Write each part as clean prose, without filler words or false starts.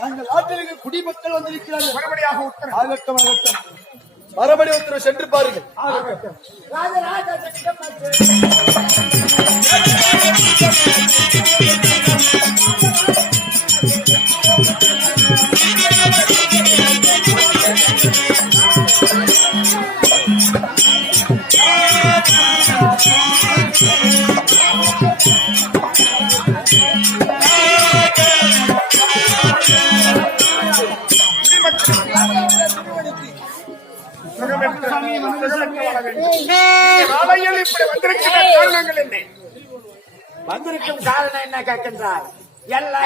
நாங்கள் நாட்டிற்கு குடிமக்கள் வந்திருக்கிறார்கள். மறுபடியாக உத்தரவு. ஆகட்டும் ஆகட்டும். மறுபடி உத்தரவு சென்று பாருங்கள். நாளையில் இப்படி வந்திருக்கிற காரணங்கள் என்ன? வந்திருக்கும் காரணம் என்ன கேட்கின்றார்? எல்லாம்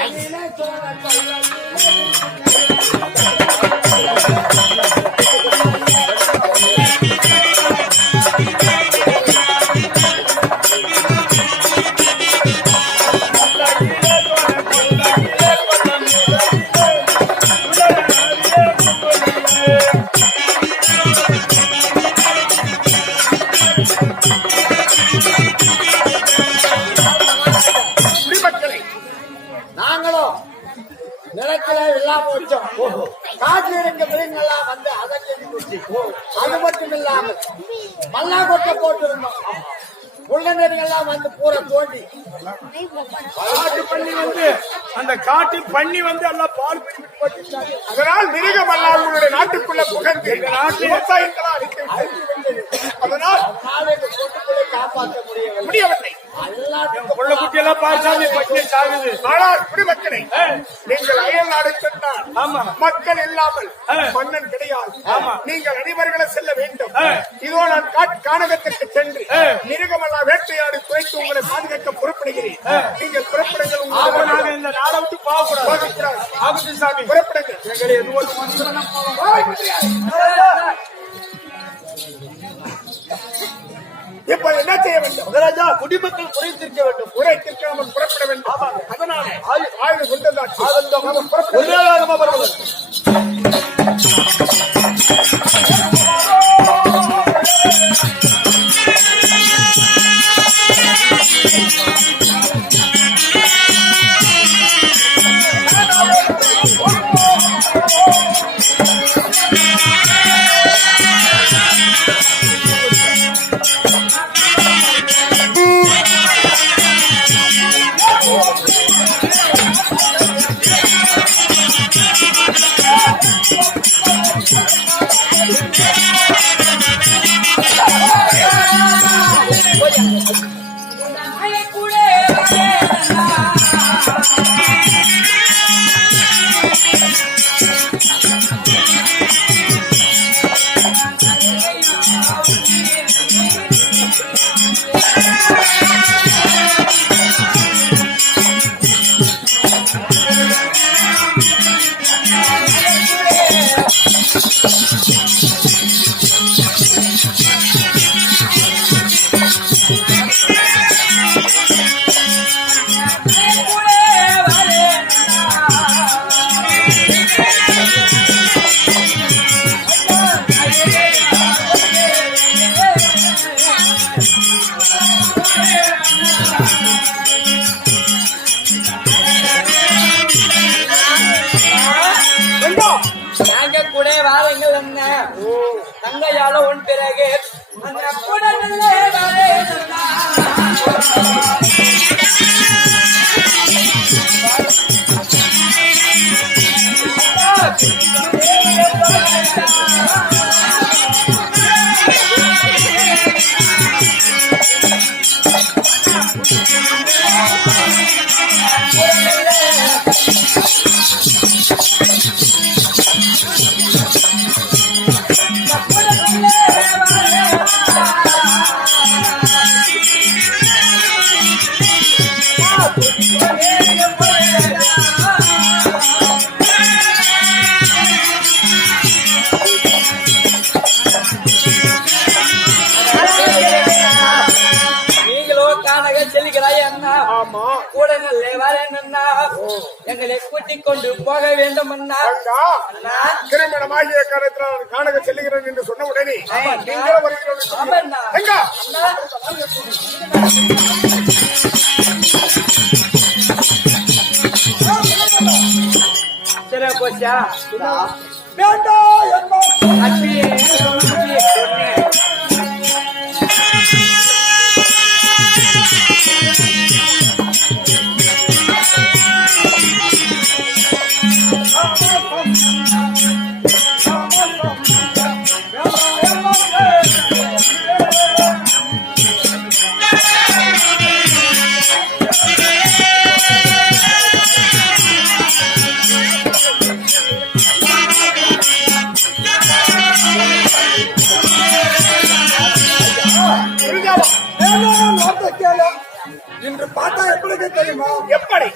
காட்டில் இருக்க மிருகங்கள்லாம் வந்து அதற்கு அது மட்டும் இல்லாமல் மல்லாங்கொட்டை போட்டிருந்தோம். புள்ளநெறிகள்லாம் வந்து பூரா தோண்டி காட்டு பண்ணி வந்து அந்த காட்டு பண்ணி வந்து எல்லாம் பால் பிடித்து. அதனால் மிருகம் எல்லாம் உங்களுடைய நாட்டுக்குள்ள புகழ்ந்து இந்த நாட்டு விவசாயத்தெல்லாம் அதனால் காப்பாற்ற முடியவில்லை. புள்ள குட்டி எல்லாம் பார்த்தாலே பட்டினி சாகுது. ஆனால் குடிமக்களை நீங்கள் அயல் நாடு சென்றால் மக்கள் இல்லாமல் மன்னன் கிடையாது. நீங்கள் அனைவர்களும் செல்ல வேண்டும். இதோ நான் கானகத்திற்கு சென்று மிருகமெல்லாம் வேட்டையாடி குறைத்து உங்களை பாதுகாக்க புறப்படுகிறேன். நீங்கள் புறப்படுங்கள். இந்த நாளை விட்டு போகக்கூடாது. சாமி புறப்படுங்கள். இப்ப என்ன செய்ய வேண்டும்? மகாராஜா, குடிமக்கள் குறைத்திருக்க வேண்டும். குறைத்திருக்காமல் புறப்பட வேண்டும். அதனால ஆயுத கொண்டதான் தங்கையால உன் பிறகு எங்களை கூட்டிக் கொண்டு போக வேண்டும். திருமணமாகிய காலத்தில் காணக செல்லுகிறேன் என்று சொன்ன உடனே சரியா போச்சா? வேண்டாம் என்போம். அப்பியே பொண்ணு. இன்று பார்த்தா எப்படி தெரியுமா? எப்படி?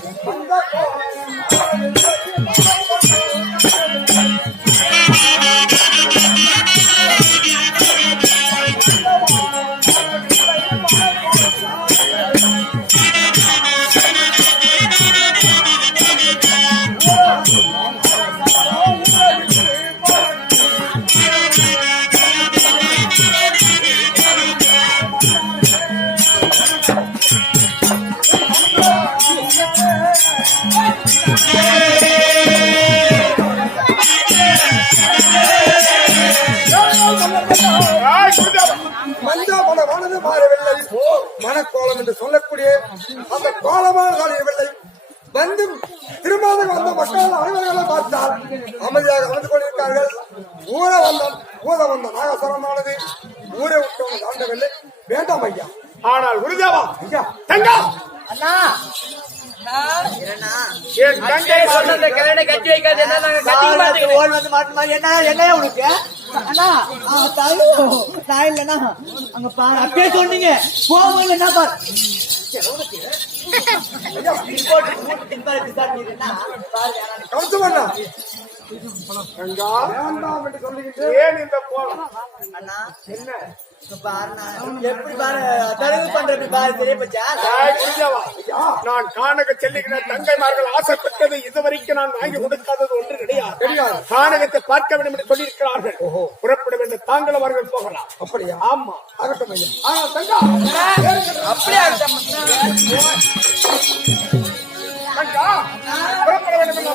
மனது மாறவில்லை. மனக்கோலம் என்று சொல்லக்கூடிய அந்த கோலமான காரியவில்லை. வந்து திரும்ப வந்த மக்கள் அனைவர்களும் பார்த்தால் அமைதியாக வந்து கொண்டிருக்கார்கள். ஊர வந்த நாகசரமானது ஊரை விட்டவங்க தாண்டவில்லை. வேண்டாம் ஐயா. ஆனால் குருதேவா ஐயா தங்கா அண்ணா என் தங்கை சொன்னதை கரடை கட்டி வைக்காது. என்ன நாங்க கட்டி மாட்டேங்க. ஓடி வந்து மாட்டுமா? என்ன உனக்கு அண்ணா? நான் இல்லண்ணா அங்க பாரு. அப்படியே சொன்னீங்க போகும்போது என்ன பாரு கவனிச்சு பண்ணா கங்கா வேண்டாம் என்று சொல்லிக்கிட்டு ஏன் இந்த கோலம்? அண்ணா என்ன எப்படி பாரு தடவு பண்றது பாரு. தெரிய பச்சா நான் கானக செல்லுகிற தங்கைமார்கள் ஆசைப்பட்டது இதுவரைக்கும் நான் வாங்கி கொடுக்காதது ஒன்று கிடையாது. கானகத்தை பார்க்க வேண்டும் என்று சொல்லியிருக்கிறார்கள். புறப்பட வேண்டும். தாங்கள் அவர்கள் போகலாம். அப்படியா? ஆமா ஆகட்டும் ஐயா. தங்கா அப்படியே தங்கா புறப்பட வேண்டும்.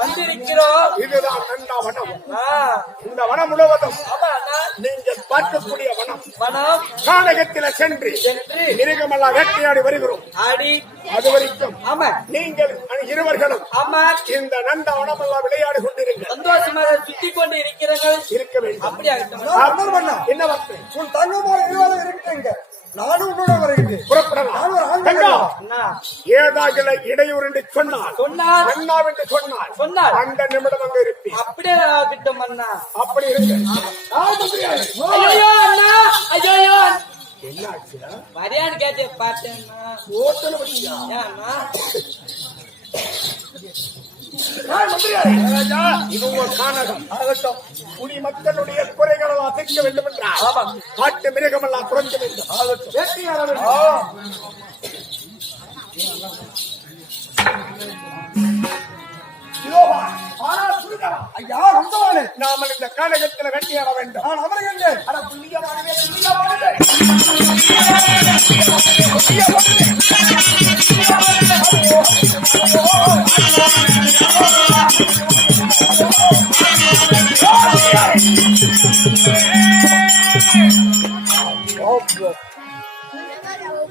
வந்திருக்கிறோம். இதுதான் நந்தா வனம். இந்த வனம் முழுவதும் நீங்கள் பார்க்கக்கூடிய வனம். கானகத்தில சென்று மிருகமெல்லாம் வேட்டையாடி வருகிறோம். அது வரைக்கும் நீங்கள் இருவர்களும் இந்த நந்த வனம் எல்லாம் விளையாடி கொண்டிருங்கள். சந்தோஷமாக சுத்தி கொண்டு இருக்கிறார்கள். இருக்க வேண்டும். அப்படியா? என்ன வார்த்தை? உன் தங்கமாக இருவாக இருக்கிறீங்க. நானும் உன்னோட வருகிறேன். புறப்படலாம். ஏதாவது இடையூறு என்று சொன்னால் அண்ணாவென்று சொன்னால் அந்த நிமிடம் அங்க இருப்பேன். அப்படியே ஆகட்டும் அண்ணா. அப்படி இருக்கு. ஐயோ அண்ணா, ஐயோ என்னாச்சு? மரியாதை கேட்டு பார்த்தேன். அண்ணா இது உங்கள் கானகம் ஆகட்டும். குடி மக்களுடைய குறைகள் அசைக்க வேண்டும் என்றால் காட்டு மிருகம் எல்லாம் குறைக்க வேண்டும். நாமல் இந்த கானகத்தில் வேட்டையாட வேண்டும்.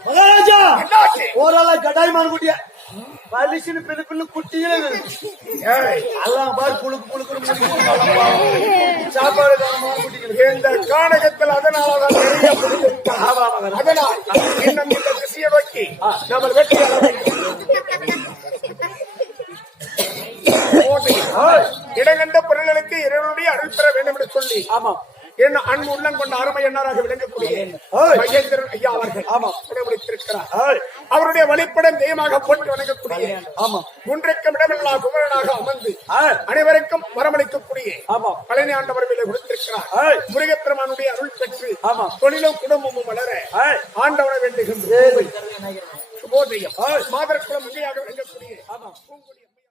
மகாராஜா ஓரளவு கட்டாய் மான்குட்டியா பலிசின்னு பிள்ளைக்குள்ள குட்டியில எல்லாம் பாரு புழுக்கு சாப்பாடு இந்த கானகத்தில் அதனால்தான் நிறைய அதனால் இன்னும் இந்த திசையை நோக்கி நம்ம வெற்றி சொல்லி ஆமா என்ன அன்பு உள்ளம் கொண்ட அருமை எண்ணாராக விளங்கக்கூடிய ஏய். மகேந்திரன் ஐயா அவர்கள் ஆமா. உடம்பிடித்திருக்கிறார். ஏய். அவருடைய வழிபடம் தெய்வமாக போட்டு வணங்கக்கூடிய ஆமா குன்றைக்கும் இடமில்லா குமரனாக அமர்ந்து ஏய். அனைவருக்கும் வரமளிக்கக்கூடிய ஆமா பழனி ஆண்டவர் மேலே கொடுத்திருக்கிறார். ஏய். முருகப்பெருமானுடைய அருள் பெற்று ஆமா. தொழிலும் குடும்பமும் வளர ஏய். ஆண்டவனை வேண்டுகின்றோம். ஏய். சுபோதயம் மாதர் குலம் மங்கையாக